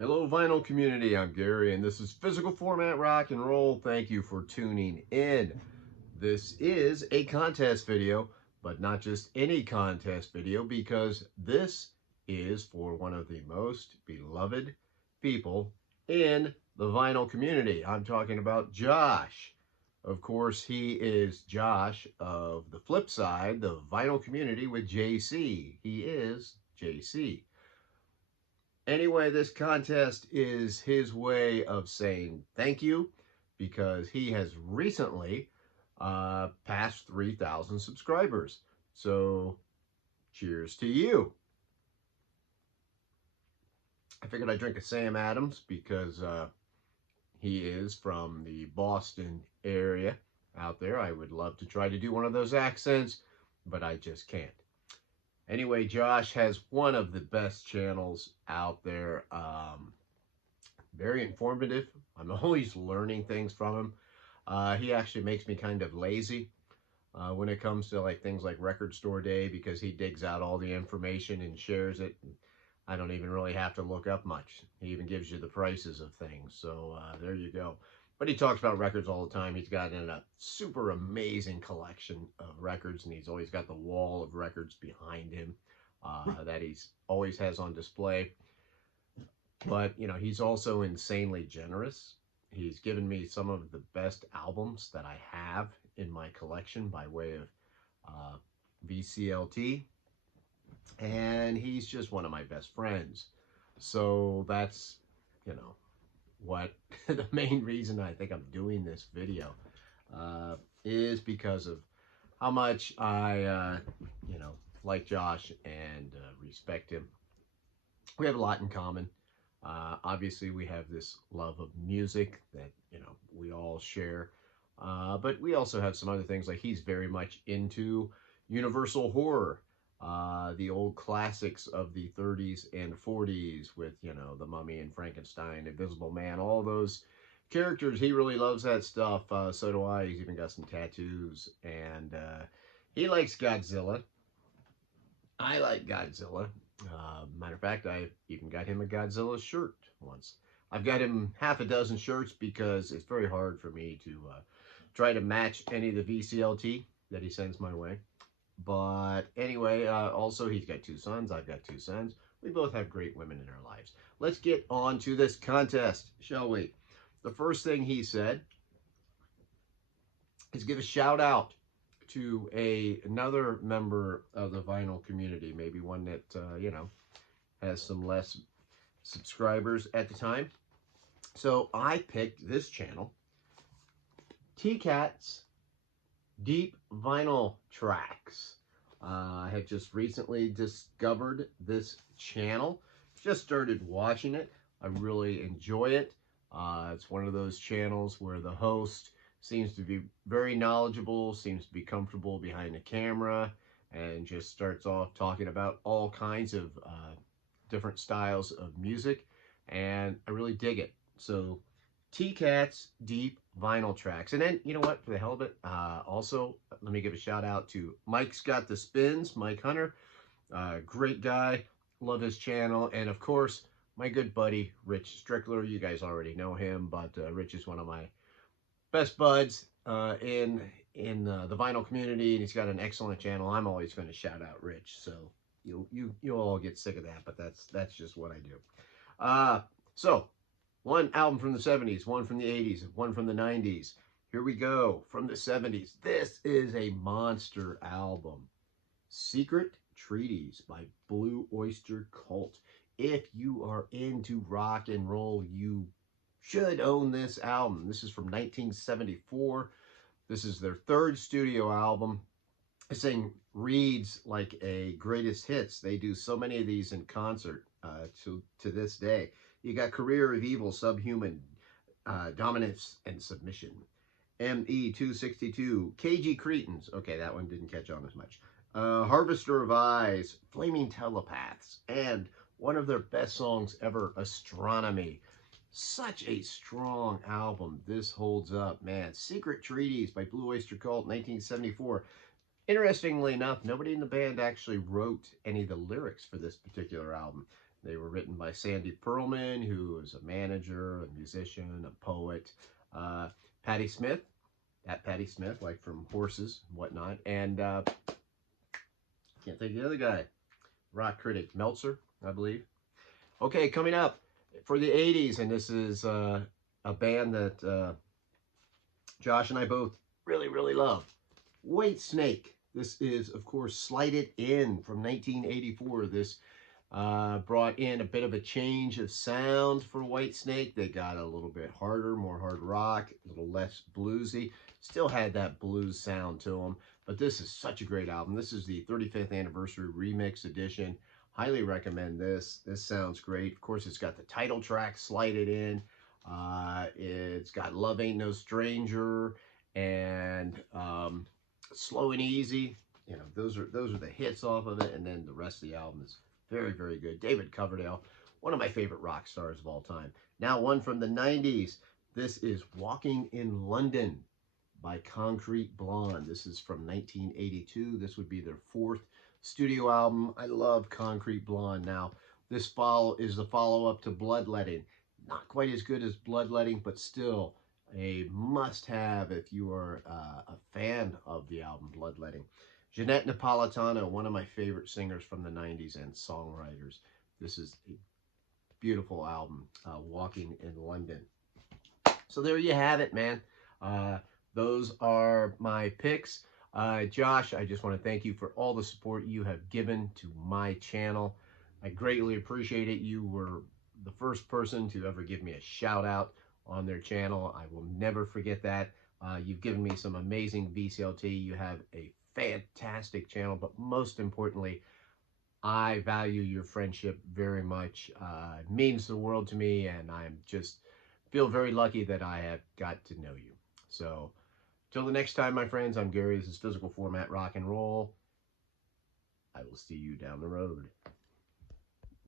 Hello, vinyl community. I'm Gary, and this is Physical Format Rock and Roll. Thank you for tuning in. This is a contest video, but not just any contest video, because this is for one of the most beloved people in the vinyl community. I'm talking about Josh. Of course, he is Josh of the flip side, the vinyl community with JC. He is JC. Anyway, this contest is his way of saying thank you because he has recently passed 3,000 subscribers. So, cheers to you. I figured I'd drink a Sam Adams because he is from the Boston area out there. I would love to try to do one of those accents, but I just can't. Anyway, Josh has one of the best channels out there. Very informative. I'm always learning things from him. He actually makes me kind of lazy when it comes to like things like Record Store Day, because he digs out all the information and shares it. I don't even really have to look up much. He even gives you the prices of things. So there you go. But he talks about records all the time. He's got a super amazing collection of records, and he's always got the wall of records behind him that he's always has on display. But, you know, he's also insanely generous. He's given me some of the best albums that I have in my collection by way of VCLT. And he's just one of my best friends. So that's, you know, what the main reason I think I'm doing this video is because of how much I, you know, like Josh and respect him. We have a lot in common. Obviously, we have this love of music that, you know, we all share. But we also have some other things, like he's very much into Universal horror, the old classics of the 30s and 40s with, you know, The Mummy and Frankenstein, Invisible Man, all those characters. He really loves that stuff. So do I. He's even got some tattoos. And he likes Godzilla. I like Godzilla. Matter of fact, I even got him a Godzilla shirt once. I've got him half a dozen shirts because it's very hard for me to try to match any of the VCLT that he sends my way. But anyway, also he's got two sons. I've got two sons. We both have great women in our lives. Let's get on to this contest, shall we? The first thing he said is give a shout out to another member of the vinyl community, maybe one that you know, has some less subscribers at the time. So I picked this channel, T-Cat's Deep Vinyl Tracks. I have just recently discovered this channel, just started watching it. I really enjoy it. It's one of those channels where the host seems to be very knowledgeable, seems to be comfortable behind the camera, and just starts off talking about all kinds of different styles of music, and I really dig it. So T-Cat's Deep Vinyl Tracks. And then, you know what, for the hell of it, also, let me give a shout out to Mike's Got the Spins, Mike Hunter. Great guy, love his channel. And of course, my good buddy, Rich Strickler. You guys already know him, but Rich is one of my best buds in the vinyl community, and he's got an excellent channel. I'm always going to shout out Rich, so you'll all get sick of that, but that's just what I do. So one album from the 70s, one from the 80s, one from the 90s. Here we go. From the 70s, this is a monster album, Secret Treaties by Blue Oyster Cult. If you are into rock and roll, you should own this album. This is from 1974. This is their third studio album. This thing reads like a greatest hits. They do so many of these in concert to this day. You got Career of Evil, Subhuman, Dominance and Submission, ME262, KG Cretins. Okay, that one didn't catch on as much. Harvester of Eyes, Flaming Telepaths, and one of their best songs ever, Astronomy. Such a strong album. This holds up, man. Secret Treaties by Blue Oyster Cult, 1974. Interestingly enough, nobody in the band actually wrote any of the lyrics for this particular album. They were written by Sandy Pearlman, who is a manager, a musician, a poet. Patti Smith, that Patti Smith, like from Horses and whatnot. And can't think of the other guy, rock critic, Meltzer, I believe. Okay, coming up for the 80s, and this is a band that Josh and I both really, really love. Whitesnake. This is, of course, Slide It In from 1984. This brought in a bit of a change of sound for Whitesnake. They got a little bit harder, more hard rock, a little less bluesy. Still had that blues sound to them, but this is such a great album. This is the 35th anniversary remix edition. Highly recommend this. This sounds great. Of course, it's got the title track, Slide It In. It's got Love Ain't No Stranger and Slow and Easy. You know, those are the hits off of it, and then the rest of the album is very, very good. David Coverdale, one of my favorite rock stars of all time. Now, one from the 90s. This is Walking in London by Concrete Blonde. This is from 1982. This would be their 4th studio album. I love Concrete Blonde. Now, this is the follow-up to Bloodletting. Not quite as good as Bloodletting, but still a must-have if you are a fan of the album Bloodletting. Jeanette Napolitano, one of my favorite singers from the 90s and songwriters. This is a beautiful album, Walking in London. So there you have it, man. Those are my picks. Josh, I just want to thank you for all the support you have given to my channel. I greatly appreciate it. You were the first person to ever give me a shout out on their channel. I will never forget that. You've given me some amazing VCLT. You have a fantastic channel, but most importantly, I value your friendship very much. It means the world to me, and I'm just feel very lucky that I have got to know you. So, till the next time, my friends, I'm Gary. This is Physical Format Rock and Roll. I will see you down the road.